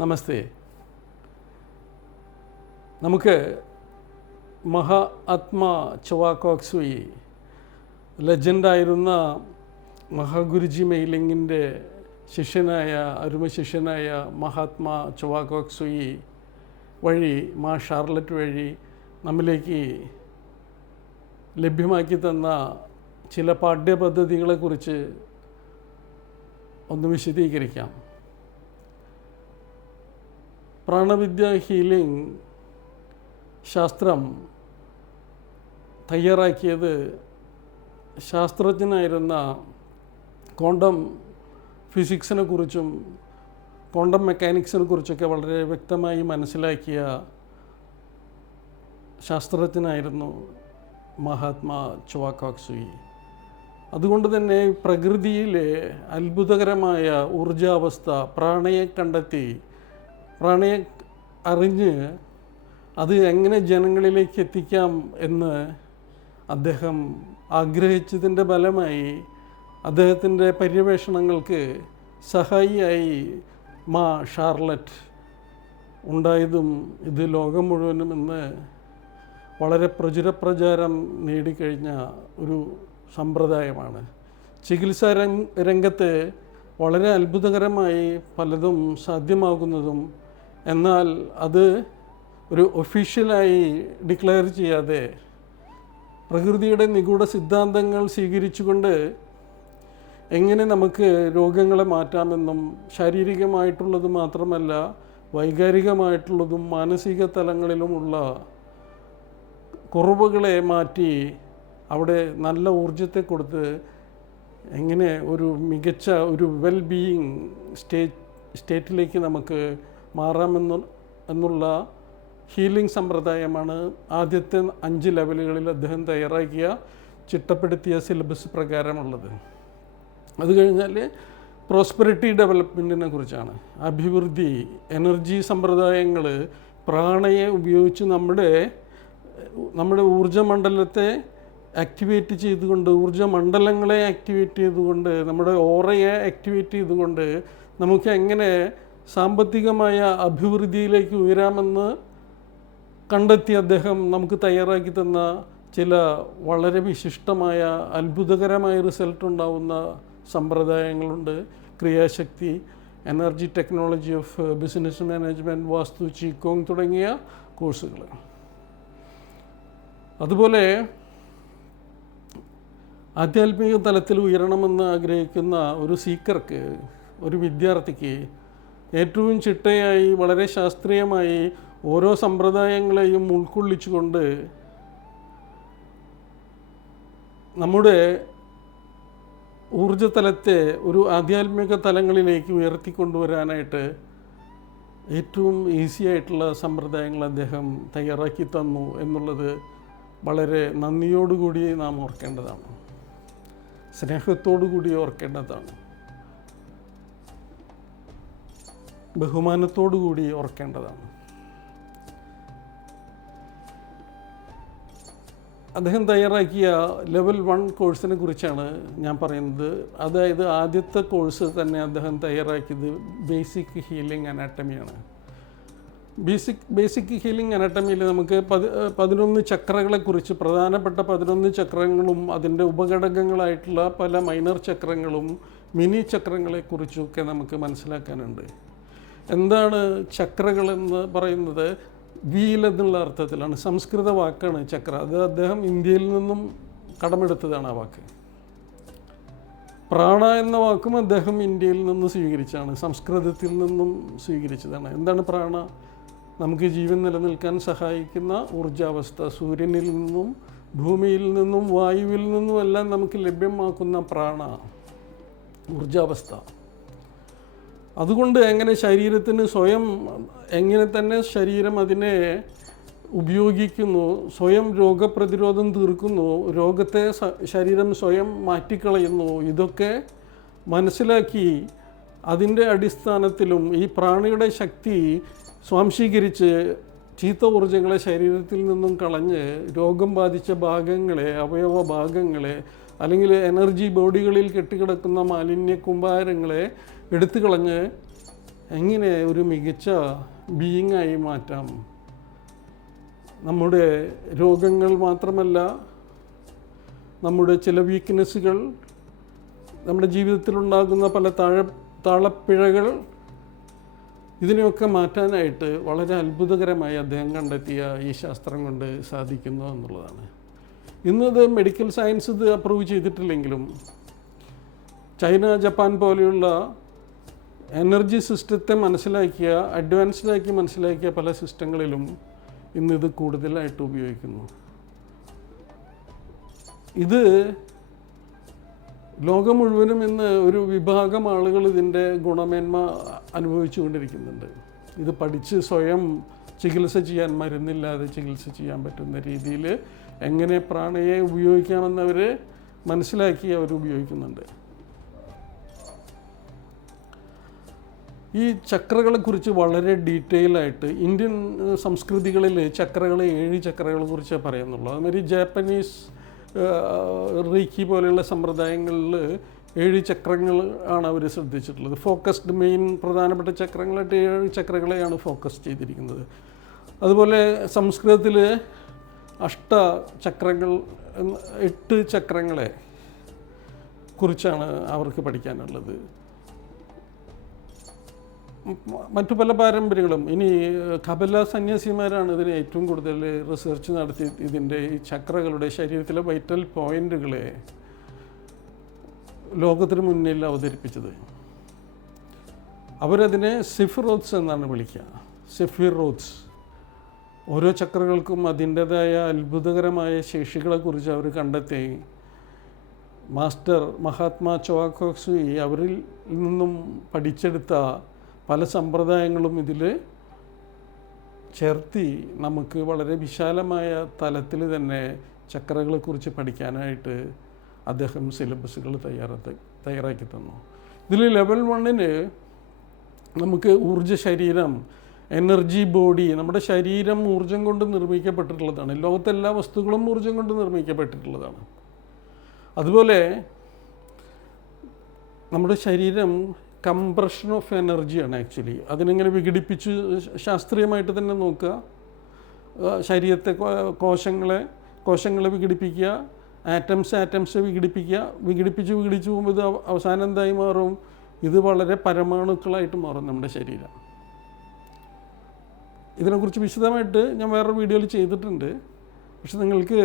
നമസ്തേ. നമുക്ക് മഹാത്മാ ചവാക്കോക്സുയി, ലെജൻഡായിരുന്ന മഹാഗുരുജി മെയ്ലിങ്ങിൻ്റെ അരുമ ശിഷ്യനായ മഹാത്മാ ചവാക്കോക്സുയി വഴി, മാ ഷാർലറ്റ് വഴി നമ്മിലേക്ക് ലഭ്യമാക്കി തന്ന ചില പാഠ്യപദ്ധതികളെക്കുറിച്ച് ഒന്ന് വിശദീകരിക്കാം. പ്രാണവിദ്യ ഹീലിംഗ് ശാസ്ത്രം തയ്യാറാക്കിയത് ശാസ്ത്രജ്ഞനായിരുന്ന ക്വാണ്ടം ഫിസിക്സിനെ കുറിച്ചും ക്വാണ്ടം മെക്കാനിക്സിനെ കുറിച്ചൊക്കെ വളരെ വ്യക്തമായി മനസ്സിലാക്കിയ ശാസ്ത്രജ്ഞനായിരുന്നു മഹാത്മാ ചവാക്കോക്സുയി. അതുകൊണ്ട് തന്നെ പ്രകൃതിയിലെ അത്ഭുതകരമായ ഊർജാവസ്ഥ, പ്രാണയെ കണ്ടെത്തി, പ്രാണയെ അറിഞ്ഞ് അത് എങ്ങനെ ജനങ്ങളിലേക്ക് എത്തിക്കാം എന്ന് അദ്ദേഹം ആഗ്രഹിച്ചതിൻ്റെ ഫലമായി അദ്ദേഹത്തിൻ്റെ പര്യവേഷണങ്ങൾക്ക് സഹായിയായി മാ ഷാർലറ്റ് ഉണ്ടായതും ഇത് ലോകം മുഴുവനും ഇന്ന് വളരെ പ്രചാരം നേടിക്കഴിഞ്ഞ ഒരു സമ്പ്രദായമാണ്. ചികിത്സാ രംഗത്ത് വളരെ അത്ഭുതകരമായി പലതും സാധ്യമാകുന്നതും, എന്നാൽ അത് ഒരു ഒഫീഷ്യലായി ഡിക്ലെയർ ചെയ്യാതെ പ്രകൃതിയുടെ നിഗൂഢ സിദ്ധാന്തങ്ങൾ സ്വീകരിച്ചുകൊണ്ട് എങ്ങനെ നമുക്ക് രോഗങ്ങളെ മാറ്റാമെന്നും, ശാരീരികമായിട്ടുള്ളത് മാത്രമല്ല വൈകാരികമായിട്ടുള്ളതും മാനസിക തലങ്ങളിലുമുള്ള കുറവുകളെ മാറ്റി അവിടെ നല്ല ഊർജത്തെ കൊടുത്ത് എങ്ങനെ ഒരു മികച്ച ഒരു വെൽ ബീയിങ് സ്റ്റേറ്റിലേക്ക് നമുക്ക് മാറാമെന്നുള്ള ഹീലിംഗ് സമ്പ്രദായമാണ് ആദ്യത്തെ 5 ലെവലുകളിൽ അദ്ദേഹം തയ്യാറാക്കിയ ചിട്ടപ്പെടുത്തിയ സിലബസ് പ്രകാരമുള്ളത്. അത് കഴിഞ്ഞാൽ പ്രോസ്പെറിറ്റി ഡെവലപ്മെൻറ്റിനെ കുറിച്ചാണ്. അഭിവൃദ്ധി, എനർജി സമ്പ്രദായങ്ങൾ, പ്രാണയെ ഉപയോഗിച്ച് നമ്മുടെ ഊർജ്ജമണ്ഡലത്തെ ആക്ടിവേറ്റ് ചെയ്തുകൊണ്ട്, ഊർജ്ജമണ്ഡലങ്ങളെ ആക്ടിവേറ്റ് ചെയ്തുകൊണ്ട്, നമ്മുടെ ഓറയെ ആക്ടിവേറ്റ് ചെയ്തുകൊണ്ട് നമുക്ക് എങ്ങനെ സാമ്പത്തികമായ അഭിവൃദ്ധിയിലേക്ക് ഉയരാമെന്ന് കണ്ടെത്തി അദ്ദേഹം നമുക്ക് തയ്യാറാക്കി തന്ന ചില വളരെ വിശിഷ്ടമായ അത്ഭുതകരമായ റിസൾട്ട് ഉണ്ടാവുന്ന സമ്പ്രദായങ്ങളുണ്ട്. ക്രിയാശക്തി, energy technology of business management, vastu, ചീക്കോങ് തുടങ്ങിയ കോഴ്സുകൾ. അതുപോലെ ആധ്യാത്മിക തലത്തിൽ ഉയരണമെന്ന് ആഗ്രഹിക്കുന്ന ഒരു സീക്കർക്ക്, ഒരു വിദ്യാർത്ഥിക്ക് ഏറ്റവും ചിട്ടയായി വളരെ ശാസ്ത്രീയമായി ഓരോ സമ്പ്രദായങ്ങളെയും ഉൾക്കൊള്ളിച്ചുകൊണ്ട് നമ്മുടെ ഊർജ്ജതലത്തെ ഒരു ആധ്യാത്മിക തലങ്ങളിലേക്ക് ഉയർത്തിക്കൊണ്ടുവരാനായിട്ട് ഏറ്റവും ഈസി ആയിട്ടുള്ള സമ്പ്രദായങ്ങൾ അദ്ദേഹം തയ്യാറാക്കി തന്നു എന്നുള്ളത് വളരെ നന്ദിയോടുകൂടി നാം ഓർക്കേണ്ടതാണ്, സ്നേഹത്തോടു കൂടി ഓർക്കേണ്ടതാണ്, ബഹുമാനത്തോടു കൂടി ഓർക്കേണ്ടതാണ്. അദ്ദേഹം തയ്യാറാക്കിയ ലെവൽ 1 കോഴ്സിനെ കുറിച്ചാണ് ഞാൻ പറയുന്നത്. അതായത് ആദ്യത്തെ കോഴ്സ് തന്നെ അദ്ദേഹം തയ്യാറാക്കിയത് ബേസിക് ഹീലിംഗ് അനാട്ടമിയാണ്. ബേസിക് ഹീലിംഗ് അനാട്ടമിയിൽ നമുക്ക് 11 ചക്രകളെക്കുറിച്ച്, പ്രധാനപ്പെട്ട 11 ചക്രങ്ങളും അതിൻ്റെ ഉപഘടകങ്ങളായിട്ടുള്ള പല മൈനർ ചക്രങ്ങളും മിനി ചക്രങ്ങളെക്കുറിച്ചൊക്കെ നമുക്ക് മനസ്സിലാക്കാനുണ്ട്. എന്താണ് ചക്രകളെന്ന് പറയുന്നത്? വീൽ എന്നുള്ള അർത്ഥത്തിലാണ്. സംസ്കൃത വാക്കാണ് ചക്ര. അത് അദ്ദേഹം ഇന്ത്യയിൽ നിന്നും കടമെടുത്തതാണ് ആ വാക്ക്. പ്രാണ എന്ന വാക്കും അദ്ദേഹം ഇന്ത്യയിൽ നിന്ന് സ്വീകരിച്ചാണ്, സംസ്കൃതത്തിൽ നിന്നും സ്വീകരിച്ചതാണ്. എന്താണ് പ്രാണ? നമുക്ക് ജീവൻ നിലനിൽക്കാൻ സഹായിക്കുന്ന ഊർജാവസ്ഥ. സൂര്യനിൽ നിന്നും ഭൂമിയിൽ നിന്നും വായുവിൽ നിന്നും എല്ലാം നമുക്ക് ലഭ്യമാക്കുന്ന പ്രാണ, ഊർജാവസ്ഥ. അതുകൊണ്ട് എങ്ങനെ ശരീരത്തിന് എങ്ങനെ തന്നെ ശരീരം അതിനെ ഉപയോഗിക്കുന്നു, സ്വയം രോഗപ്രതിരോധം തീർക്കുന്നു, രോഗത്തെ ശരീരം സ്വയം മാറ്റിക്കളയുന്നു, ഇതൊക്കെ മനസ്സിലാക്കി അതിൻ്റെ അടിസ്ഥാനത്തിലും ഈ പ്രാണിയുടെ ശക്തി സ്വാംശീകരിച്ച് ചീത്ത ഊർജ്ജങ്ങളെ ശരീരത്തിൽ നിന്നും കളഞ്ഞ് രോഗം ബാധിച്ച ഭാഗങ്ങളെ, അവയവ ഭാഗങ്ങളെ, അല്ലെങ്കിൽ എനർജി ബോഡികളിൽ കെട്ടിക്കിടക്കുന്ന മാലിന്യ കുമ്പാരങ്ങളെ എടുത്തു കളഞ്ഞ് എങ്ങനെ ഒരു മികച്ച ബീയിങ്ങായി മാറ്റാം. നമ്മുടെ രോഗങ്ങൾ മാത്രമല്ല, നമ്മുടെ ചില വീക്ക്നെസ്സുകൾ, നമ്മുടെ ജീവിതത്തിലുണ്ടാകുന്ന പല താളപ്പിഴകൾ, ഇതിനെയൊക്കെ മാറ്റാനായിട്ട് വളരെ അത്ഭുതകരമായി അദ്ദേഹം കണ്ടെത്തിയ ഈ ശാസ്ത്രം കൊണ്ട് സാധിക്കുന്നു എന്നുള്ളതാണ്. ഇന്നത് മെഡിക്കൽ സയൻസ് ഇത് അപ്രൂവ് ചെയ്തിട്ടില്ലെങ്കിലും ചൈന, ജപ്പാൻ പോലെയുള്ള എനർജി സിസ്റ്റത്തെ അഡ്വാൻസ്ഡാക്കി മനസ്സിലാക്കിയ പല സിസ്റ്റങ്ങളിലും ഇന്നിത് കൂടുതലായിട്ട് ഉപയോഗിക്കുന്നു. ഇത് ലോകം മുഴുവനും ഇന്ന് ഒരു വിഭാഗം ആളുകൾ ഇതിൻ്റെ ഗുണമേന്മ അനുഭവിച്ചുകൊണ്ടിരിക്കുന്നുണ്ട്. ഇത് പഠിച്ച് സ്വയം ചികിത്സ ചെയ്യാൻ, മരുന്നില്ലാതെ ചികിത്സ ചെയ്യാൻ പറ്റുന്ന രീതിയിൽ എങ്ങനെ പ്രാണയെ ഉപയോഗിക്കാമെന്നവർ മനസ്സിലാക്കി അവർ ഉപയോഗിക്കുന്നുണ്ട്. ഈ ചക്രകളെക്കുറിച്ച് വളരെ ഡീറ്റെയിൽ ആയിട്ട് ഇന്ത്യൻ സംസ്കൃതികളിൽ ചക്രകളെ 7 ചക്രകളെ കുറിച്ച് പറയുന്നുള്ളൂ. അതുമാതിരി ജാപ്പനീസ് റീക്കി പോലെയുള്ള സമ്പ്രദായങ്ങളിൽ 7 ചക്രങ്ങൾ ആണ് അവർ ശ്രദ്ധിച്ചിട്ടുള്ളത്. ഫോക്കസ്ഡ് മെയിൻ പ്രധാനപ്പെട്ട ചക്രങ്ങളായിട്ട് 7 ചക്രങ്ങളെയാണ് ഫോക്കസ് ചെയ്തിരിക്കുന്നത്. അതുപോലെ സംസ്കൃതത്തിൽ അഷ്ടചക്രങ്ങൾ, 8 ചക്രങ്ങളെ കുറിച്ചാണ് അവർക്ക് പഠിക്കാനുള്ളത്. മറ്റു പല പാരമ്പര്യങ്ങളും, ഇനി കപില സന്യാസിമാരാണ് ഇതിന് ഏറ്റവും കൂടുതൽ റിസർച്ച് നടത്തി ഇതിൻ്റെ ഈ ചക്രകളുടെ ശരീരത്തിലെ വൈറ്റൽ പോയിന്റുകളെ ലോകത്തിന് മുന്നിൽ അവതരിപ്പിച്ചത്. അവരതിനെ സെഫിറോത്സ് എന്നാണ് വിളിക്കുക. സെഫിറോത്സ്. ഓരോ ചക്രകൾക്കും അതിൻ്റേതായ അത്ഭുതകരമായ ശേഷികളെക്കുറിച്ച് അവർ കണ്ടെത്തി. മാസ്റ്റർ മഹാത്മാ ചോവാക്കോക്സുയി അവരിൽ നിന്നും പഠിച്ചെടുത്ത പല സമ്പ്രദായങ്ങളും ഇതിൽ ചേർത്തി നമുക്ക് വളരെ വിശാലമായ തലത്തിൽ തന്നെ ചക്രകളെക്കുറിച്ച് പഠിക്കാനായിട്ട് അദ്ദേഹം സിലബസുകൾ തയ്യാറാക്കി തന്നു. ഇതിൽ ലെവൽ 1 നമുക്ക് ഊർജ്ജ ശരീരം, എനർജി ബോഡി, നമ്മുടെ ശരീരം ഊർജ്ജം കൊണ്ട് നിർമ്മിക്കപ്പെട്ടിട്ടുള്ളതാണ്. ലോകത്തെല്ലാ വസ്തുക്കളും ഊർജ്ജം കൊണ്ട് നിർമ്മിക്കപ്പെട്ടിട്ടുള്ളതാണ്. അതുപോലെ നമ്മുടെ ശരീരം കംപ്രഷൻ ഓഫ് എനർജിയാണ് ആക്ച്വലി. അതിനെങ്ങനെ വിഘടിപ്പിച്ച് ശാസ്ത്രീയമായിട്ട് തന്നെ നോക്കുക. ശരീരത്തെ കോശങ്ങളെ വിഘടിപ്പിക്കുക, ആറ്റംസ് വിഘടിപ്പിച്ച് പോകുമ്പോൾ ഇത് അവസാനം എന്തായി മാറും? ഇത് വളരെ പരമാണുക്കളായിട്ട് മാറും നമ്മുടെ ശരീരം. ഇതിനെക്കുറിച്ച് വിശദമായിട്ട് ഞാൻ വേറൊരു വീഡിയോയിൽ ചെയ്തിട്ടുണ്ട്. പക്ഷെ നിങ്ങൾക്ക്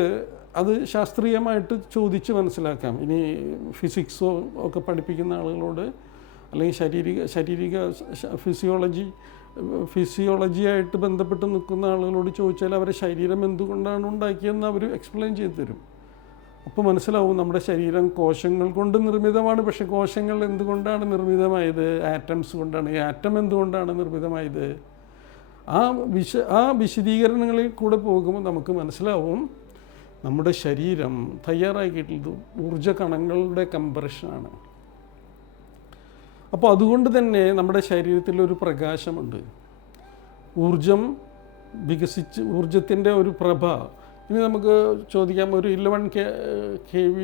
അത് ശാസ്ത്രീയമായിട്ട് ചോദിച്ച് മനസ്സിലാക്കാം. ഇനി ഫിസിക്സോ ഒക്കെ പഠിപ്പിക്കുന്ന ആളുകളോട്, അല്ലെങ്കിൽ ശാരീരിക ഫിസിയോളജിയായിട്ട് ബന്ധപ്പെട്ട് നിൽക്കുന്ന ആളുകളോട് ചോദിച്ചാൽ അവരെ ശരീരം എന്തുകൊണ്ടാണ് ഉണ്ടാക്കിയതെന്ന് അവർ എക്സ്പ്ലെയിൻ ചെയ്ത് തരും. അപ്പോൾ മനസ്സിലാവും നമ്മുടെ ശരീരം കോശങ്ങൾ കൊണ്ട് നിർമ്മിതമാണ്. പക്ഷേ കോശങ്ങൾ എന്തുകൊണ്ടാണ് നിർമ്മിതമായത്? ആറ്റംസ് കൊണ്ടാണ്. ഈ ആറ്റം എന്തുകൊണ്ടാണ് നിർമ്മിതമായത്? ആ വിശദീകരണങ്ങളിൽ കൂടെ പോകുമ്പോൾ നമുക്ക് മനസ്സിലാവും നമ്മുടെ ശരീരം തയ്യാറാക്കിയിട്ടുള്ളത് ഊർജ്ജ കണങ്ങളുടെ കംപ്രഷനാണ്. അപ്പോൾ അതുകൊണ്ട് തന്നെ നമ്മുടെ ശരീരത്തിലൊരു പ്രകാശമുണ്ട്. ഊർജത്തിൻ്റെ ഒരു പ്രഭ. ഇനി നമുക്ക് ചോദിക്കാം, ഒരു 11 kV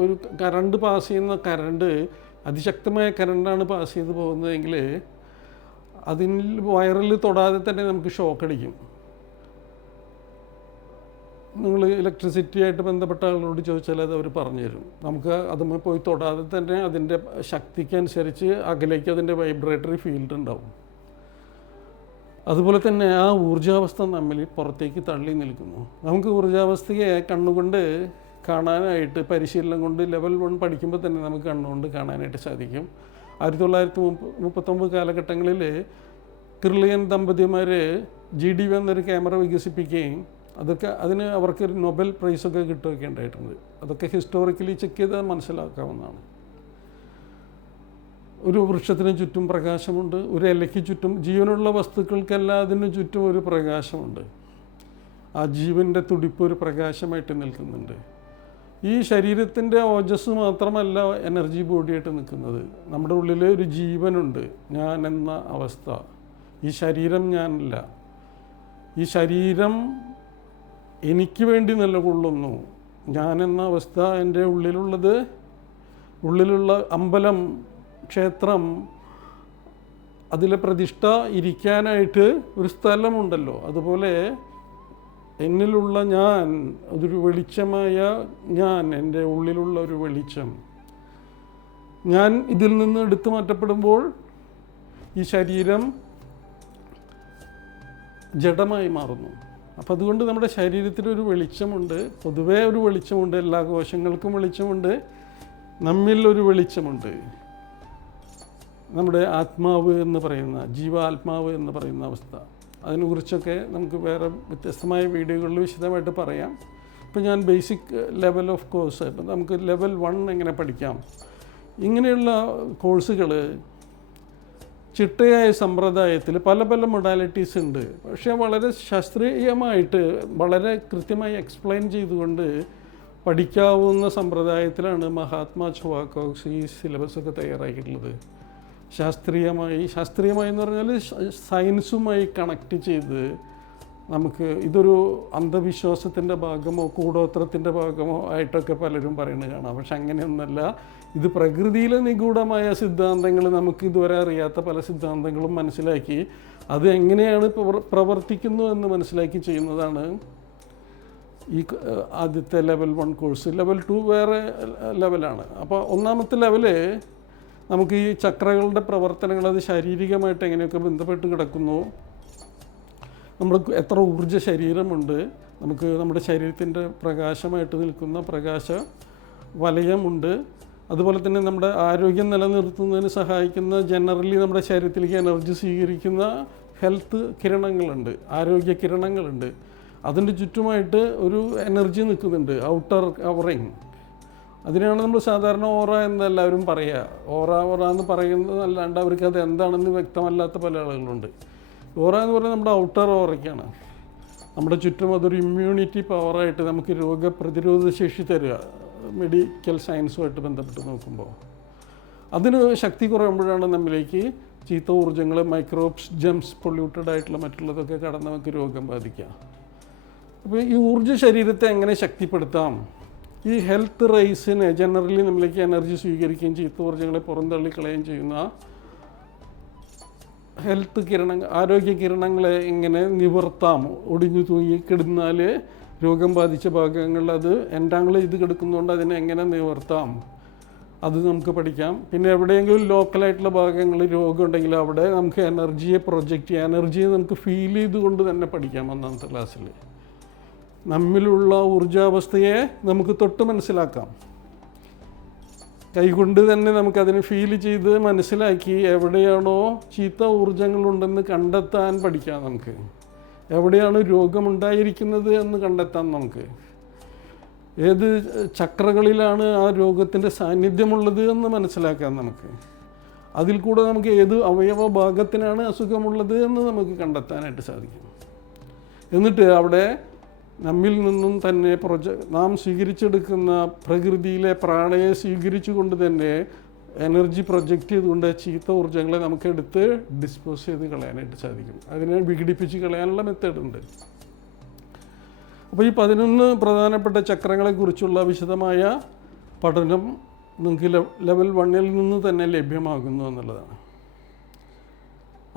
ഒരു കറണ്ട് പാസ് ചെയ്യുന്ന കറണ്ട്, അതിശക്തമായ കറണ്ടാണ് പാസ് ചെയ്ത് പോകുന്നതെങ്കിൽ അതിൽ വയറിൽ തൊടാതെ തന്നെ നമുക്ക് ഷോക്ക് അടിക്കും. നിങ്ങൾ ഇലക്ട്രിസിറ്റി ആയിട്ട് ബന്ധപ്പെട്ട ആളുകളോട് ചോദിച്ചാൽ അത് അവർ പറഞ്ഞു തരും. നമുക്ക് അതുമായി പോയി തൊടാതെ തന്നെ അതിൻ്റെ ശക്തിക്കനുസരിച്ച് അകലേക്ക് അതിൻ്റെ വൈബ്രേറ്ററി ഫീൽഡ് ഉണ്ടാവും. അതുപോലെ തന്നെ ആ ഊർജാവസ്ഥ നമ്മിൽ പുറത്തേക്ക് തള്ളി നിൽക്കുന്നു. നമുക്ക് ഊർജാവസ്ഥയെ കണ്ണുകൊണ്ട് കാണാനായിട്ട് പരിശീലനം കൊണ്ട് ലെവൽ 1 പഠിക്കുമ്പോൾ തന്നെ നമുക്ക് കണ്ണുകൊണ്ട് കാണാനായിട്ട് സാധിക്കും. 1939 കാലഘട്ടങ്ങളിൽ കിർലിയൻ ദമ്പതിമാർ GDV എന്നൊരു ക്യാമറ വികസിപ്പിക്കുകയും അതിന് അവർക്കൊരു നൊബൽ പ്രൈസൊക്കെ കിട്ടുകയൊക്കെ ഉണ്ടായിട്ടുണ്ട്. അതൊക്കെ ഹിസ്റ്റോറിക്കലി ചെക്ക് ചെയ്താൽ മനസ്സിലാക്കാവുന്നതാണ്. ഒരു വൃക്ഷത്തിന് ചുറ്റും പ്രകാശമുണ്ട്, ഒരു ഇലയ്ക്ക് ചുറ്റും, ജീവനുള്ള വസ്തുക്കൾക്കെല്ലാം അതിന് ചുറ്റും ഒരു പ്രകാശമുണ്ട്. ആ ജീവൻ്റെ തുടിപ്പ് ഒരു പ്രകാശമായിട്ട് നിൽക്കുന്നുണ്ട്. ഈ ശരീരത്തിൻ്റെ ഓജസ് മാത്രമല്ല എനർജി ബോഡിയായിട്ട് നിൽക്കുന്നത്. നമ്മുടെ ഉള്ളിൽ ഒരു ജീവനുണ്ട്, ഞാൻ എന്ന അവസ്ഥ. ഈ ശരീരം ഞാനല്ല. ഈ ശരീരം എനിക്ക് വേണ്ടി നിലകൊള്ളുന്നു. ഞാനെന്ന അവസ്ഥ എൻ്റെ ഉള്ളിലുള്ള അമ്പലം, ക്ഷേത്രം, അതിലെ പ്രതിഷ്ഠ ഇരിക്കാനായിട്ട് ഒരു സ്ഥലമുണ്ടല്ലോ, അതുപോലെ എന്നിലുള്ള ഞാൻ, അതൊരു വെളിച്ചമായ ഞാൻ, എൻ്റെ ഉള്ളിലുള്ള ഒരു വെളിച്ചം, ഞാൻ ഇതിൽ നിന്ന് എടുത്തു മാറ്റപ്പെടുമ്പോൾ ഈ ശരീരം ജഡമായി മാറുന്നു. അപ്പം അതുകൊണ്ട് നമ്മുടെ ശരീരത്തിലൊരു വെളിച്ചമുണ്ട്, പൊതുവേ ഒരു വെളിച്ചമുണ്ട്, എല്ലാ കോശങ്ങൾക്കും വെളിച്ചമുണ്ട്, നമ്മിൽ ഒരു വെളിച്ചമുണ്ട്. നമ്മുടെ ആത്മാവ് എന്ന് പറയുന്ന, ജീവാത്മാവ് എന്ന് പറയുന്ന അവസ്ഥ, അതിനെക്കുറിച്ചൊക്കെ നമുക്ക് വേറെ വ്യത്യസ്തമായ വീഡിയോകളിൽ വിശദമായിട്ട് പറയാം. ഇപ്പം ഞാൻ ബേസിക് ലെവൽ ഓഫ് കോഴ്സ്, ഇപ്പം നമുക്ക് ലെവൽ 1 എങ്ങനെ പഠിക്കാം, ഇങ്ങനെയുള്ള കോഴ്സുകൾ ചിട്ടയായ സമ്പ്രദായത്തിൽ പല പല മൊഡാലിറ്റീസ് ഉണ്ട്. പക്ഷേ വളരെ ശാസ്ത്രീയമായിട്ട് വളരെ കൃത്യമായി എക്സ്പ്ലെയിൻ ചെയ്തുകൊണ്ട് പഠിക്കാവുന്ന സമ്പ്രദായത്തിലാണ് മഹാത്മാ ചുവാക്കോക്സ് ഈ സിലബസൊക്കെ തയ്യാറാക്കിയിട്ടുള്ളത്. ശാസ്ത്രീയമായി എന്ന് പറഞ്ഞാൽ സയൻസുമായി കണക്റ്റ് ചെയ്ത് നമുക്ക് ഇതൊരു അന്ധവിശ്വാസത്തിൻ്റെ ഭാഗമോ കൂടോത്രത്തിൻ്റെ ഭാഗമോ ആയിട്ടൊക്കെ പലരും പറയുന്നത് കാണാം. പക്ഷെ അങ്ങനെയൊന്നല്ല. ഇത് പ്രകൃതിയിലെ നിഗൂഢമായ സിദ്ധാന്തങ്ങൾ, നമുക്ക് ഇതുവരെ അറിയാത്ത പല സിദ്ധാന്തങ്ങളും മനസ്സിലാക്കി അത് എങ്ങനെയാണ് പ്രവർത്തിക്കുന്നു എന്ന് മനസ്സിലാക്കി ചെയ്യുന്നതാണ് ഈ ആദ്യത്തെ ലെവൽ 1 കോഴ്സ്. ലെവൽ 2 വേറെ ലെവലാണ്. അപ്പോൾ ഒന്നാമത്തെ ലെവല് നമുക്ക് ഈ ചക്രകളുടെ പ്രവർത്തനങ്ങൾ, അത് ശാരീരികമായിട്ട് എങ്ങനെയൊക്കെ ബന്ധപ്പെട്ട് കിടക്കുന്നു, നമ്മൾക്ക് എത്ര ഊർജ്ജ ശരീരമുണ്ട്, നമുക്ക് നമ്മുടെ ശരീരത്തിൻ്റെ പ്രകാശമായിട്ട് നിൽക്കുന്ന പ്രകാശ വലയമുണ്ട്, അതുപോലെ തന്നെ നമ്മുടെ ആരോഗ്യം നിലനിർത്തുന്നതിന് സഹായിക്കുന്ന ജനറലി നമ്മുടെ ശരീരത്തിലേക്ക് എനർജി സ്വീകരിക്കുന്ന ഹെൽത്ത് കിരണങ്ങളുണ്ട്, ആരോഗ്യ കിരണങ്ങളുണ്ട്. അതിൻ്റെ ചുറ്റുമായിട്ട് ഒരു എനർജി നിൽക്കുന്നുണ്ട്, ഔട്ടർ കവറിങ്. അതിനാണ് നമ്മൾ സാധാരണ ഓറ എന്നെല്ലാവരും പറയുക. ഓറ എന്ന് പറയുന്നതല്ലാണ്ട് അവർക്ക് അത് എന്താണെന്ന് വ്യക്തമല്ലാത്ത പല ആളുകളുണ്ട്. ഓറ എന്ന് പറയുന്നത് നമ്മുടെ ഔട്ടർ ഓറയ്ക്കാണ്. നമ്മുടെ ചുറ്റും അതൊരു ഇമ്മ്യൂണിറ്റി പവറായിട്ട് നമുക്ക് രോഗപ്രതിരോധ ശേഷി തരിക, മെഡിക്കൽ സയൻസുമായിട്ട് ബന്ധപ്പെട്ട് നോക്കുമ്പോൾ. അതിന് ശക്തി കുറയുമ്പോഴാണ് നമ്മിലേക്ക് ചീത്ത ഊർജ്ജങ്ങൾ, മൈക്രോബ്സ്, ജംസ്, പൊല്യൂട്ടഡ് ആയിട്ടുള്ള മറ്റുള്ളതൊക്കെ കടന്ന് നമുക്ക് രോഗം ബാധിക്കുക. അപ്പോൾ ഈ ഊർജ്ജ ശരീരത്തെ എങ്ങനെ ശക്തിപ്പെടുത്താം? ഈ ഹെൽത്ത് റേസിനെ ജനറലി നമ്മിലേക്ക് എനർജി സ്വീകരിക്കുകയും ചീത്ത ഊർജ്ജങ്ങളെ പുറന്തള്ളിക്കളയുകയും ചെയ്യുന്ന ഹെൽത്ത് കിരണങ്ങൾ, ആരോഗ്യ കിരണങ്ങളെ എങ്ങനെ നിവർത്താം? ഒടിഞ്ഞു തൂങ്ങി കിടന്നാൽ രോഗം ബാധിച്ച ഭാഗങ്ങളിൽ അത് എൻറ്റാങ്കിൾ ചെയ്ത് കിടക്കുന്നതുകൊണ്ട് അതിനെ എങ്ങനെ നിവർത്താം, അത് നമുക്ക് പഠിക്കാം. പിന്നെ എവിടെയെങ്കിലും ലോക്കലായിട്ടുള്ള ഭാഗങ്ങളിൽ രോഗം ഉണ്ടെങ്കിൽ അവിടെ നമുക്ക് എനർജിയെ പ്രൊജക്റ്റ് ചെയ്യാം, എനർജിയെ നമുക്ക് ഫീൽ ചെയ്തുകൊണ്ട് തന്നെ പഠിക്കാം. ഒന്നാമത്തെ ക്ലാസ്സിൽ നമ്മിലുള്ള ഊർജാവസ്ഥയെ നമുക്ക് തൊട്ട് മനസ്സിലാക്കാം, കൈകൊണ്ട് തന്നെ നമുക്കതിനെ ഫീൽ ചെയ്ത് മനസ്സിലാക്കി എവിടെയാണോ ചീത്ത ഊർജ്ജങ്ങളുണ്ടെന്ന് കണ്ടെത്താൻ പഠിക്കാം. നമുക്ക് എവിടെയാണ് രോഗമുണ്ടായിരിക്കുന്നത് എന്ന് കണ്ടെത്താം. നമുക്ക് ഏത് ചക്രകളിലാണ് ആ രോഗത്തിൻ്റെ സാന്നിധ്യമുള്ളത് എന്ന് മനസ്സിലാക്കാം. നമുക്ക് അതിൽ കൂടെ നമുക്ക് ഏത് അവയവ ഭാഗത്തിനാണ് അസുഖമുള്ളത് എന്ന് നമുക്ക് കണ്ടെത്താനായിട്ട് സാധിക്കും. എന്നിട്ട് അവിടെ നമ്മിൽ നിന്നും തന്നെ നാം സ്വീകരിച്ചെടുക്കുന്ന പ്രകൃതിയിലെ പ്രാണയെ സ്വീകരിച്ചുകൊണ്ട് തന്നെ എനർജി പ്രൊജക്റ്റ് ചെയ്തുകൊണ്ട് ചീത്ത ഊർജ്ജങ്ങളെ നമുക്ക് എടുത്ത് ഡിസ്പോസ് ചെയ്ത് കളയാനായിട്ട് സാധിക്കും. അതിനെ വിഘടിപ്പിച്ച് കളയാനുള്ള മെത്തേഡുണ്ട്. അപ്പോൾ ഈ 11 പ്രധാനപ്പെട്ട ചക്രങ്ങളെക്കുറിച്ചുള്ള വിശദമായ പഠനം നിങ്ങൾക്ക് ലെവൽ 1 നിന്ന് തന്നെ ലഭ്യമാകുന്നു എന്നുള്ളതാണ്.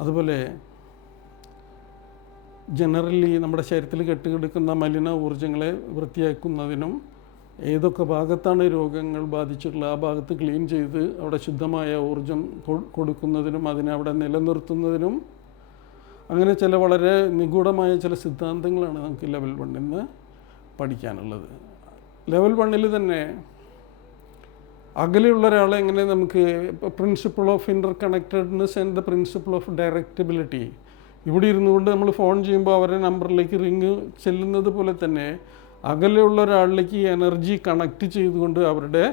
അതുപോലെ ജനറലി നമ്മുടെ ശരീരത്തിൽ കെട്ടുകിടക്കുന്ന മലിന ഊർജ്ജങ്ങളെ വൃത്തിയാക്കുന്നതിനും ഏതൊക്കെ ഭാഗത്താണ് രോഗങ്ങൾ ബാധിച്ചിട്ടുള്ള ആ ഭാഗത്ത് ക്ലീൻ ചെയ്ത് അവിടെ ശുദ്ധമായ ഊർജ്ജം കൊടുക്കുന്നതിനും അതിനെ അവിടെ നിലനിർത്തുന്നതിനും അങ്ങനെ ചില വളരെ നിഗൂഢമായ ചില സിദ്ധാന്തങ്ങളാണ് നമുക്ക് ലെവൽ 1 പഠിക്കാനുള്ളത്. ലെവൽ 1 തന്നെ അകലെയുള്ള ഒരാളെ എങ്ങനെ നമുക്ക് principle of interconnectedness and the principle of directability, ഇവിടെ ഇരുന്നു കൊണ്ട് നമ്മൾ ഫോൺ ചെയ്യുമ്പോൾ അവരുടെ നമ്പറിലേക്ക് റിങ് ചെല്ലുന്നത് പോലെ തന്നെ അകലെയുള്ള ഒരാളിലേക്ക് എനർജി കണക്റ്റ് ചെയ്തുകൊണ്ട് അവരുടെ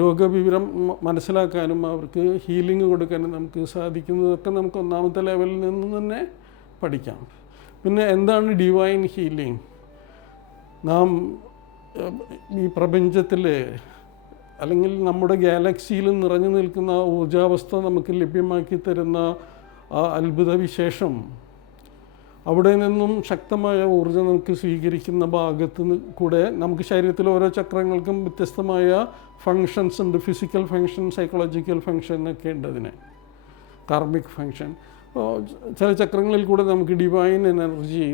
രോഗവിവരം മനസ്സിലാക്കാനും അവർക്ക് ഹീലിംഗ് കൊടുക്കാനും നമുക്ക് സാധിക്കുന്നതൊക്കെ നമുക്ക് ഒന്നാമത്തെ ലെവലിൽ നിന്ന് തന്നെ പഠിക്കാം. പിന്നെ എന്താണ് ഡിവൈൻ ഹീലിംഗ്? നാം ഈ പ്രപഞ്ചത്തിൽ അല്ലെങ്കിൽ നമ്മുടെ ഗാലക്സിയിൽ നിറഞ്ഞു നിൽക്കുന്ന ഊർജാവസ്ഥ നമുക്ക് ലഭ്യമാക്കി തരുന്ന ആ അത്ഭുത വിശേഷം, അവിടെ നിന്നും ശക്തമായ ഊർജ്ജം നമുക്ക് സ്വീകരിക്കുന്ന ഭാഗത്ത് കൂടെ നമുക്ക് ശരീരത്തിലെ ഓരോ ചക്രങ്ങൾക്കും വ്യത്യസ്തമായ ഫങ്ഷൻസ് ഉണ്ട്. ഫിസിക്കൽ ഫങ്ഷൻ, സൈക്കോളജിക്കൽ ഫങ്ഷൻ ഒക്കെ ഉണ്ട്. അതിന് കാർമിക് ഫങ്ഷൻ. അപ്പോൾ ചില ചക്രങ്ങളിൽ കൂടെ നമുക്ക് ഡിവൈൻ എനർജി,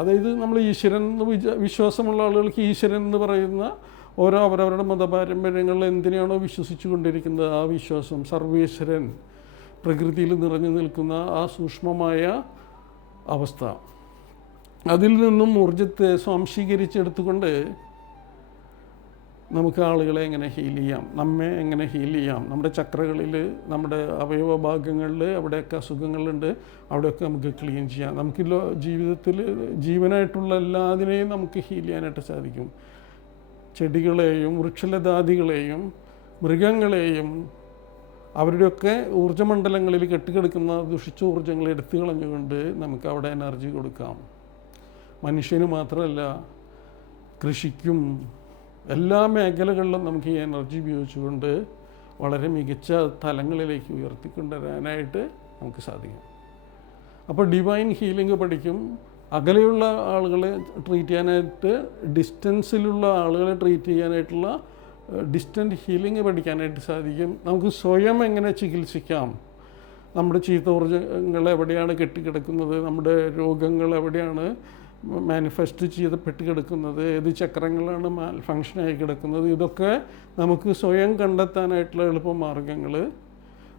അതായത് നമ്മൾ ഈശ്വരൻ എന്ന് വിശ്വാസമുള്ള ആളുകൾക്ക് ഈശ്വരൻ എന്ന് പറയുന്ന ഓരോ അവരവരുടെ മതപാരമ്പര്യങ്ങളിൽ എന്തിനാണോ വിശ്വസിച്ചു കൊണ്ടിരിക്കുന്നത് ആ വിശ്വാസം, സർവേശ്വരൻ പ്രകൃതിയിൽ നിറഞ്ഞു നിൽക്കുന്ന ആ സൂക്ഷ്മമായ അവസ്ഥ, അതിൽ നിന്നും ഊർജത്തെ സ്വാംശീകരിച്ചെടുത്തുകൊണ്ട് നമുക്ക് ആളുകളെ എങ്ങനെ ഹീൽ ചെയ്യാം, നമ്മെ എങ്ങനെ ഹീൽ ചെയ്യാം, നമ്മുടെ ചക്രകളിൽ, നമ്മുടെ അവയവ ഭാഗങ്ങളിൽ എവിടെയൊക്കെ അസുഖങ്ങളുണ്ട് അവിടെയൊക്കെ നമുക്ക് ക്ലീൻ ചെയ്യാം. നമുക്ക് ജീവിതത്തിൽ ജീവനായിട്ടുള്ള എല്ലാതിനെയും നമുക്ക് ഹീൽ ചെയ്യാനായിട്ട് സാധിക്കും. ചെടികളെയും വൃക്ഷലതാദികളെയും മൃഗങ്ങളെയും അവരുടെയൊക്കെ ഊർജ്ജമണ്ഡലങ്ങളിൽ കെട്ടിക്കിടക്കുന്ന ദുഷിച്ച ഊർജ്ജങ്ങൾ എടുത്തു കളഞ്ഞുകൊണ്ട് നമുക്ക് അവിടെ എനർജി കൊടുക്കാം. മനുഷ്യന് മാത്രമല്ല, കൃഷിക്കും എല്ലാ മേഖലകളിലും നമുക്ക് ഈ എനർജി ഉപയോഗിച്ചുകൊണ്ട് വളരെ മികച്ച തലങ്ങളിലേക്ക് ഉയർത്തിക്കൊണ്ടുവരാനായിട്ട് നമുക്ക് സാധിക്കും. അപ്പോൾ ഡിവൈൻ ഹീലിംഗ് പഠിക്കും. അകലെയുള്ള ആളുകളെ ട്രീറ്റ് ചെയ്യാനായിട്ട്, ഡിസ്റ്റൻസിലുള്ള ആളുകളെ ട്രീറ്റ് ചെയ്യാനായിട്ടുള്ള ഡിസ്റ്റൻറ്റ് ഹീലിംഗ് പഠിക്കാനായിട്ട് സാധിക്കും. നമുക്ക് സ്വയം എങ്ങനെ ചികിത്സിക്കാം, നമ്മുടെ ചീത്ത ഊർജ്ജങ്ങൾ എവിടെയാണ് കെട്ടിക്കിടക്കുന്നത്, നമ്മുടെ രോഗങ്ങൾ എവിടെയാണ് മാനിഫെസ്റ്റ് ചെയ്തപ്പെട്ട് കിടക്കുന്നത്, ഏത് ചക്രങ്ങളാണ് ഫങ്ഷനായി കിടക്കുന്നത്, ഇതൊക്കെ നമുക്ക് സ്വയം കണ്ടെത്താനായിട്ടുള്ള എളുപ്പമാർഗ്ഗങ്ങൾ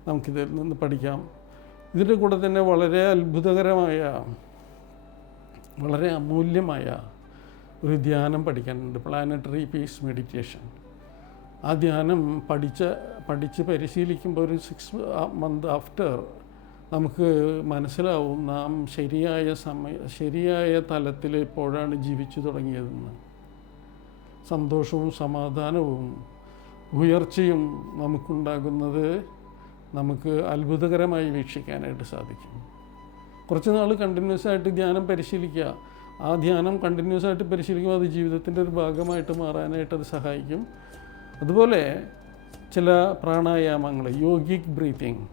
നമുക്കിതിൽ നിന്ന് പഠിക്കാം. ഇതിൻ്റെ കൂടെ തന്നെ വളരെ അത്ഭുതകരമായ, വളരെ അമൂല്യമായ ഒരു ധ്യാനം പഠിക്കാനുണ്ട്, പ്ലാനറ്ററി പീസ് മെഡിറ്റേഷൻ. ആ ധ്യാനം പഠിച്ച് പരിശീലിക്കുമ്പോൾ ഒരു 6 months ആഫ്റ്റർ നമുക്ക് മനസ്സിലാവും നാം ശരിയായ തലത്തിൽ എപ്പോഴാണ് ജീവിച്ചു തുടങ്ങിയതെന്ന്. സന്തോഷവും സമാധാനവും ഉയർച്ചയും നമുക്കുണ്ടാകുന്നത് നമുക്ക് അത്ഭുതകരമായി വീക്ഷിക്കാനായിട്ട് സാധിക്കും. കുറച്ച് നാൾ കണ്ടിന്യൂസ് ആയിട്ട് ധ്യാനം പരിശീലിക്കുക. ആ ധ്യാനം കണ്ടിന്യൂസ് ആയിട്ട് പരിശീലിക്കുമ്പോൾ അത് ജീവിതത്തിൻ്റെ ഒരു ഭാഗമായിട്ട് മാറാനായിട്ട് അത് സഹായിക്കും. അതുപോലെ ചില പ്രാണായാമങ്ങൾ, യോഗിക് ബ്രീത്തിങ്,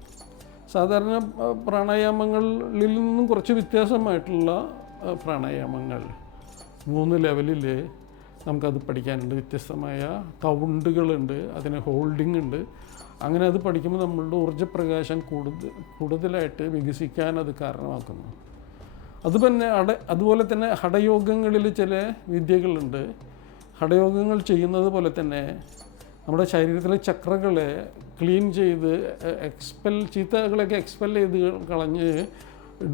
സാധാരണ പ്രാണായാമങ്ങളിൽ നിന്നും കുറച്ച് വ്യത്യാസമായിട്ടുള്ള പ്രാണായാമങ്ങൾ 3 ലെവലിൽ നമുക്കത് പഠിക്കാനുണ്ട്. വ്യത്യസ്തമായ കൗണ്ടുകളുണ്ട്, അതിന് ഹോൾഡിംഗ് ഉണ്ട്. അങ്ങനെ അത് പഠിക്കുമ്പോൾ നമ്മളുടെ ഊർജ്ജപ്രകാശം കൂടുതലായിട്ട് വികസിക്കാൻ അത് കാരണമാക്കുന്നു. അതുപോലെ തന്നെ ഹഠയോഗങ്ങളിൽ ചില വിദ്യകളുണ്ട്. ഹഠയോഗങ്ങൾ ചെയ്യുന്നത് പോലെ തന്നെ നമ്മുടെ ശരീരത്തിലെ ചക്രകളെ ക്ലീൻ ചെയ്ത് ചീത്തകളൊക്കെ എക്സ്പെൽ ചെയ്ത് കളഞ്ഞ്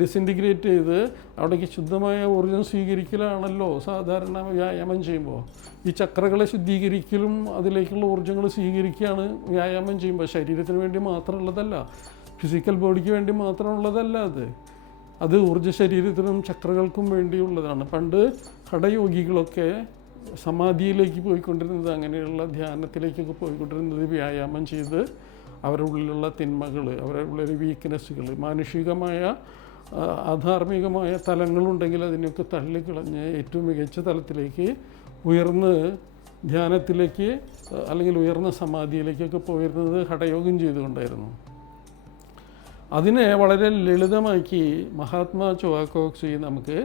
ഡിസിൻറ്റിഗ്രേറ്റ് ചെയ്ത് അവിടേക്ക് ശുദ്ധമായ ഊർജ്ജം സ്വീകരിക്കലാണല്ലോ സാധാരണ വ്യായാമം ചെയ്യുമ്പോൾ. ഈ ചക്രകളെ ശുദ്ധീകരിക്കലും അതിലേക്കുള്ള ഊർജ്ജങ്ങൾ സ്വീകരിക്കുകയാണ് വ്യായാമം ചെയ്യുമ്പോൾ. ശരീരത്തിന് വേണ്ടി മാത്രമുള്ളതല്ല, ഫിസിക്കൽ ബോഡിക്ക് വേണ്ടി മാത്രമുള്ളതല്ല അത് ഊർജ്ജ ശരീരത്തിനും ചക്രകൾക്കും വേണ്ടിയുള്ളതാണ്. പണ്ട് ഹഠയോഗികളൊക്കെ സമാധിയിലേക്ക് പോയിക്കൊണ്ടിരുന്നത്, അങ്ങനെയുള്ള ധ്യാനത്തിലേക്കൊക്കെ പോയിക്കൊണ്ടിരുന്നത് വ്യായാമം ചെയ്ത് അവരുടെ ഉള്ളിലുള്ള തിന്മകൾ, അവരുടെ ഉള്ളിലെ വീക്ക്നെസ്സുകൾ, മാനുഷികമായ ആധാർമികമായ തലങ്ങളുണ്ടെങ്കിൽ അതിനെയൊക്കെ തള്ളിക്കളഞ്ഞ് ഏറ്റവും മികച്ച തലത്തിലേക്ക് ഉയർന്ന് ധ്യാനത്തിലേക്ക് അല്ലെങ്കിൽ ഉയർന്ന സമാധിയിലേക്കൊക്കെ പോയിരുന്നത് ഹഠയോഗം ചെയ്തുകൊണ്ടായിരുന്നു. അതിനെ വളരെ ലളിതമാക്കി മഹാത്മാ ചോവാക്കോക്സി നമുക്ക്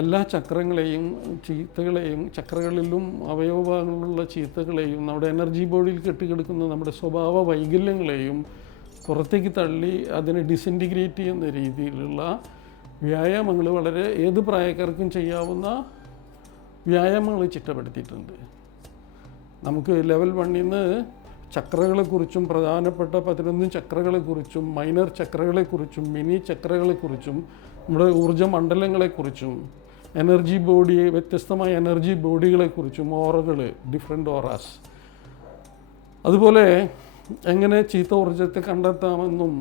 എല്ലാ ചക്രങ്ങളെയും ചീത്തകളെയും, ചക്രകളിലും അവയവഭാഗങ്ങളിലുള്ള ചീത്തകളെയും നമ്മുടെ എനർജി ബോഡിയിൽ കെട്ടിക്കിടക്കുന്ന നമ്മുടെ സ്വഭാവ വൈകല്യങ്ങളെയും പുറത്തേക്ക് തള്ളി അതിനെ ഡിസിൻറ്റിഗ്രേറ്റ് ചെയ്യുന്ന രീതിയിലുള്ള വ്യായാമങ്ങൾ വളരെ ഏത് പ്രായക്കാർക്കും ചെയ്യാവുന്ന വ്യായാമങ്ങൾ ചിട്ടപ്പെടുത്തിയിട്ടുണ്ട്. നമുക്ക് ലെവൽ 1 നിന്ന് ചക്രകളെക്കുറിച്ചും പ്രധാനപ്പെട്ട 11 ചക്രകളെക്കുറിച്ചും മൈനർ ചക്രകളെക്കുറിച്ചും മിനി ചക്രകളെക്കുറിച്ചും നമ്മുടെ ഊർജ്ജ മണ്ഡലങ്ങളെക്കുറിച്ചും എനർജി ബോഡി, വ്യത്യസ്തമായ എനർജി ബോഡികളെക്കുറിച്ചും, ഓറകൾ, ഡിഫറെൻ്റ് ഓറാസ്, അതുപോലെ എങ്ങനെ ചീത്ത ഊർജ്ജത്തെ കണ്ടെത്താമെന്നും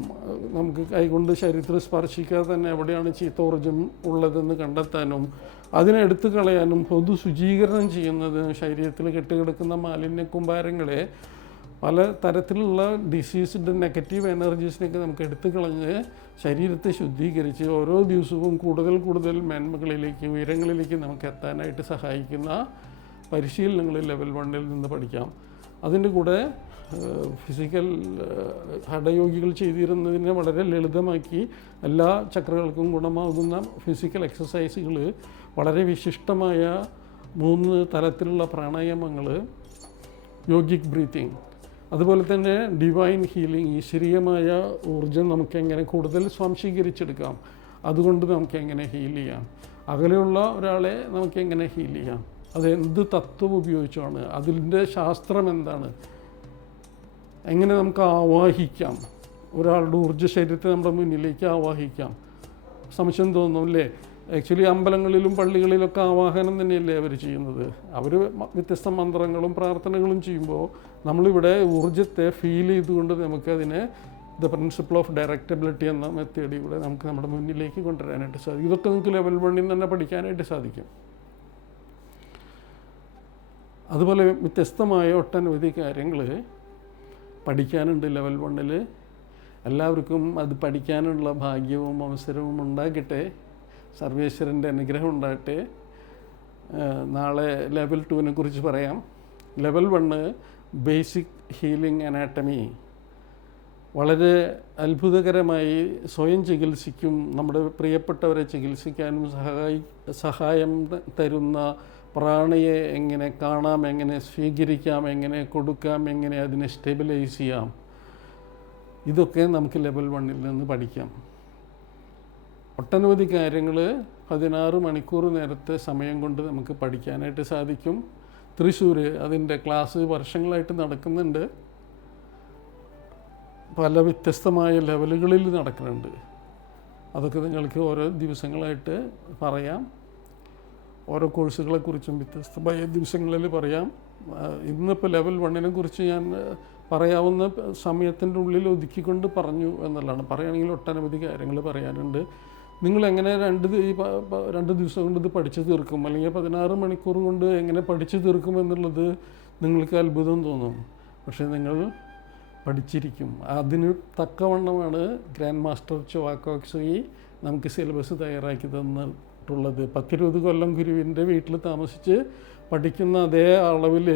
നമുക്ക് കൈകൊണ്ട് ശരീരത്തിൽ സ്പർശിക്കാതെ തന്നെ എവിടെയാണ് ചീത്ത ഊർജ്ജം ഉള്ളതെന്ന് കണ്ടെത്താനും അതിനെ എടുത്തു കളയാനും പൊതു ശുചീകരണം ചെയ്യുന്നതിനും ശരീരത്തിൽ കെട്ടിക്കിടക്കുന്ന മാലിന്യ കുമ്പാരങ്ങളെ, പല തരത്തിലുള്ള ഡിസീസ്ഡ് നെഗറ്റീവ് എനർജീസിനെയൊക്കെ നമുക്ക് എടുത്തു കളഞ്ഞ് ശരീരത്തെ ശുദ്ധീകരിച്ച് ഓരോ ദിവസവും കൂടുതൽ മേന്മകളിലേക്ക്, ഉയരങ്ങളിലേക്ക് നമുക്ക് എത്താനായിട്ട് സഹായിക്കുന്ന പരിശീലനങ്ങൾ ലെവൽ 1 നിന്ന് പഠിക്കാം. അതിൻ്റെ കൂടെ ഫിസിക്കൽ ഹഠയോഗികൾ ചെയ്തിരുന്നതിനെ വളരെ ലളിതമാക്കി എല്ലാ ചക്രകൾക്കും ഗുണമാകുന്ന ഫിസിക്കൽ എക്സസൈസുകൾ, വളരെ വിശിഷ്ടമായ 3 തരത്തിലുള്ള പ്രാണായാമങ്ങൾ, യോഗിക് ബ്രീത്തിങ്, അതുപോലെ തന്നെ ഡിവൈൻ ഹീലിംഗ്, ഈശ്വരീയമായ ഊർജ്ജം നമുക്ക് എങ്ങനെ കൂടുതൽ സ്വാംശീകരിച്ചെടുക്കാം, അതുകൊണ്ട് നമുക്ക് എങ്ങനെ ഹീൽ ചെയ്യാം, അകലെയുള്ള ഒരാളെ നമുക്ക് എങ്ങനെ ഹീൽ ചെയ്യാം, അത് എന്ത് തത്വം ഉപയോഗിച്ചാണ്, അതിൻ്റെ ശാസ്ത്രം എന്താണ്, എങ്ങനെ നമുക്ക് ആവാഹിക്കാം, ഒരാളുടെ ഊർജ്ജ ശരീരത്തെ നമ്മുടെ മുന്നിലേക്ക് ആവാഹിക്കാം. സംശയം തോന്നുന്നില്ലേ? ആക്ച്വലി അമ്പലങ്ങളിലും പള്ളികളിലൊക്കെ ആവാഹനം തന്നെയല്ലേ അവർ ചെയ്യുന്നത്. അവർ വ്യത്യസ്ത മന്ത്രങ്ങളും പ്രാർത്ഥനകളും ചെയ്യുമ്പോൾ നമ്മളിവിടെ ഊർജ്ജത്തെ ഫീൽ ചെയ്തുകൊണ്ട് നമുക്കതിനെ ദ പ്രിൻസിപ്പിൾ ഓഫ് ഡയറക്റ്റബിലിറ്റി എന്ന മെത്തേഡിലൂടെ നമുക്ക് നമ്മുടെ മുന്നിലേക്ക് കൊണ്ടുവരാനായിട്ട് സാധിക്കും. ഇതൊക്കെ നമുക്ക് ലെവൽ 1 തന്നെ പഠിക്കാനായിട്ട് സാധിക്കും. അതുപോലെ വ്യത്യസ്തമായ ഒട്ടനവധി കാര്യങ്ങൾ പഠിക്കാനുണ്ട് ലെവൽ 1. എല്ലാവർക്കും അത് പഠിക്കാനുള്ള ഭാഗ്യവും അവസരവും ഉണ്ടാകട്ടെ. സർവേശ്വരൻ്റെ അനുഗ്രഹം ഉണ്ടാകട്ടെ. നാളെ ലെവൽ 2 കുറിച്ച് പറയാം. Level 1 basic healing anatomy. വളരെ അത്ഭുതകരമായി സ്വയം ചികിത്സിക്കും, നമ്മുടെ പ്രിയപ്പെട്ടവരെ ചികിത്സിക്കാനും സഹായം തരുന്ന പ്രാണിയെ എങ്ങനെ കാണാം, എങ്ങനെ സ്വീകരിക്കാം, എങ്ങനെ കൊടുക്കാം, എങ്ങനെ അതിനെ സ്റ്റെബിലൈസ് ചെയ്യാം, ഇതൊക്കെ നമുക്ക് ലെവൽ 1 നിന്ന് പഠിക്കാം. ഒട്ടനവധി കാര്യങ്ങൾ 16 മണിക്കൂർ നേരത്തെ സമയം കൊണ്ട് നമുക്ക് പഠിക്കാനായിട്ട് സാധിക്കും. തൃശ്ശൂർ അതിൻ്റെ ക്ലാസ് വർഷങ്ങളായിട്ട് നടക്കുന്നുണ്ട്. പല വ്യത്യസ്തമായ ലെവലുകളിൽ നടക്കുന്നുണ്ട്. അതൊക്കെ നിങ്ങൾക്ക് ഓരോ ദിവസങ്ങളായിട്ട് പറയാം. ഓരോ കോഴ്സുകളെക്കുറിച്ചും വ്യത്യസ്തമായ ദിവസങ്ങളിൽ പറയാം. ഇന്നിപ്പോൾ ലെവൽ 1 കുറിച്ച് ഞാൻ പറയാവുന്ന സമയത്തിൻ്റെ ഉള്ളിൽ ഒതുക്കിക്കൊണ്ട് പറഞ്ഞു എന്നുള്ളതാണ്. പറയുകയാണെങ്കിൽ ഒട്ടനവധി കാര്യങ്ങൾ പറയാനുണ്ട്. നിങ്ങളെങ്ങനെ 2 ദിവസം കൊണ്ട് ഇത് പഠിച്ചു തീർക്കും, അല്ലെങ്കിൽ 16 മണിക്കൂർ കൊണ്ട് എങ്ങനെ പഠിച്ചു തീർക്കും എന്നുള്ളത് നിങ്ങൾക്ക് അത്ഭുതം തോന്നും. പക്ഷേ നിങ്ങൾ പഠിച്ചിരിക്കും. അതിന് തക്കവണ്ണമാണ് ഗ്രാൻഡ് മാസ്റ്റർ ചൊവാക്കോക്സുയി നമുക്ക് സിലബസ് തയ്യാറാക്കി തന്നിട്ടുള്ളത്. 10-20 കൊല്ലം ഗുരുവിൻ്റെ വീട്ടിൽ താമസിച്ച് പഠിക്കുന്ന അതേ അളവിൽ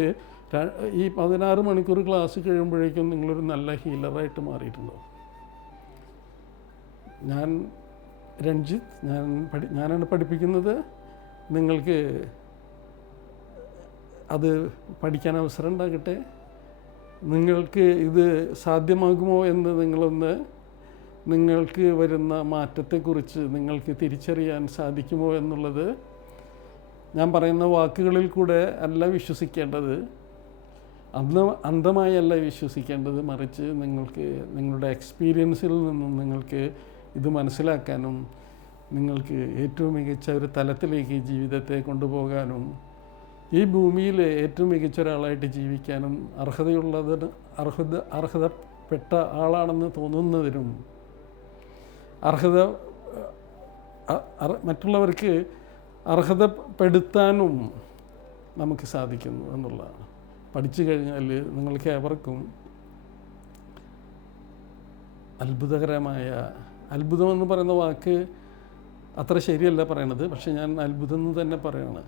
ഈ 16 മണിക്കൂർ ക്ലാസ് കഴിയുമ്പോഴേക്കും നിങ്ങളൊരു നല്ല ഹീലറായിട്ട് മാറിയിട്ടുണ്ടാവും. ഞാൻ രഞ്ജിത്ത്, ഞാനാണ് പഠിപ്പിക്കുന്നത്. നിങ്ങൾക്ക് അത് പഠിക്കാൻ അവസരം ഉണ്ടാകട്ടെ. നിങ്ങൾക്ക് ഇത് സാധ്യമാകുമോ എന്ന് നിങ്ങൾക്ക് വരുന്ന മാറ്റത്തെക്കുറിച്ച് നിങ്ങൾക്ക് തിരിച്ചറിയാൻ സാധിക്കുമോ എന്നുള്ളത് ഞാൻ പറയുന്ന വാക്കുകളിൽ കൂടെ അല്ല വിശ്വസിക്കേണ്ടത്, അന്ധമായല്ല വിശ്വസിക്കേണ്ടത്, മറിച്ച് നിങ്ങൾക്ക് നിങ്ങളുടെ എക്സ്പീരിയൻസിൽ നിന്നും നിങ്ങൾക്ക് ഇത് മനസ്സിലാക്കാനും നിങ്ങൾക്ക് ഏറ്റവും മികച്ച ഒരു തലത്തിലേക്ക് ജീവിതത്തെ കൊണ്ടുപോകാനും ഈ ഭൂമിയിൽ ഏറ്റവും മികച്ച ഒരാളായിട്ട് ജീവിക്കാനും അർഹതപ്പെട്ട ആളാണെന്ന് തോന്നുന്നതിനും മറ്റുള്ളവർക്ക് അർഹതപ്പെടുത്താനും നമുക്ക് സാധിക്കുന്നു എന്നുള്ളതാണ്. പഠിച്ചു കഴിഞ്ഞാൽ നിങ്ങൾക്ക് ഏവർക്കും അത്ഭുതം എന്ന് പറയുന്ന വാക്ക് അത്ര ശരിയല്ല പറയണത്, പക്ഷെ ഞാൻ അത്ഭുതം എന്ന് തന്നെ പറയാണ്.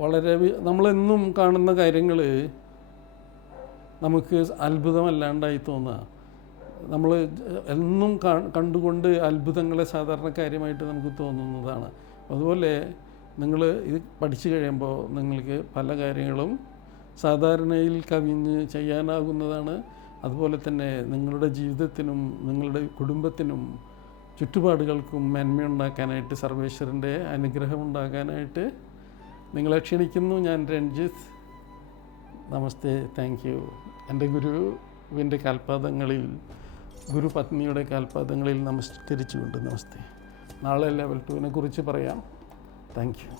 വളരെ നമ്മളെന്നും കാണുന്ന കാര്യങ്ങൾ നമുക്ക് അത്ഭുതമല്ലാണ്ടായി തോന്നുക. നമ്മൾ എന്നും കണ്ടുകൊണ്ട് അത്ഭുതങ്ങളെ സാധാരണ കാര്യമായിട്ട് നമുക്ക് തോന്നുന്നതാണ്. അതുപോലെ നിങ്ങൾ ഇത് പഠിച്ചു കഴിയുമ്പോൾ നിങ്ങൾക്ക് പല കാര്യങ്ങളും സാധാരണയിൽ കവിഞ്ഞ് ചെയ്യാനാകുന്നതാണ്. അതുപോലെ തന്നെ നിങ്ങളുടെ ജീവിതത്തിനും നിങ്ങളുടെ കുടുംബത്തിനും ചുറ്റുപാടുകൾക്കും നന്മയുണ്ടാക്കാനായിട്ട് സർവേശ്വരൻ്റെ അനുഗ്രഹം ഉണ്ടാകാനായിട്ട് നിങ്ങളെ ക്ഷണിക്കുന്നു. ഞാൻ രഞ്ജിത്ത്. നമസ്തേ, താങ്ക് യു. എൻ്റെ ഗുരുവിൻ്റെ കാൽപാദങ്ങളിൽ, ഗുരുപത്നിയുടെ കാൽപാദങ്ങളിൽ നമസ്കരിച്ചുകൊണ്ട് നമസ്തേ. നാളെ ലെവൽ 2 കുറിച്ച് പറയാം. Thank you.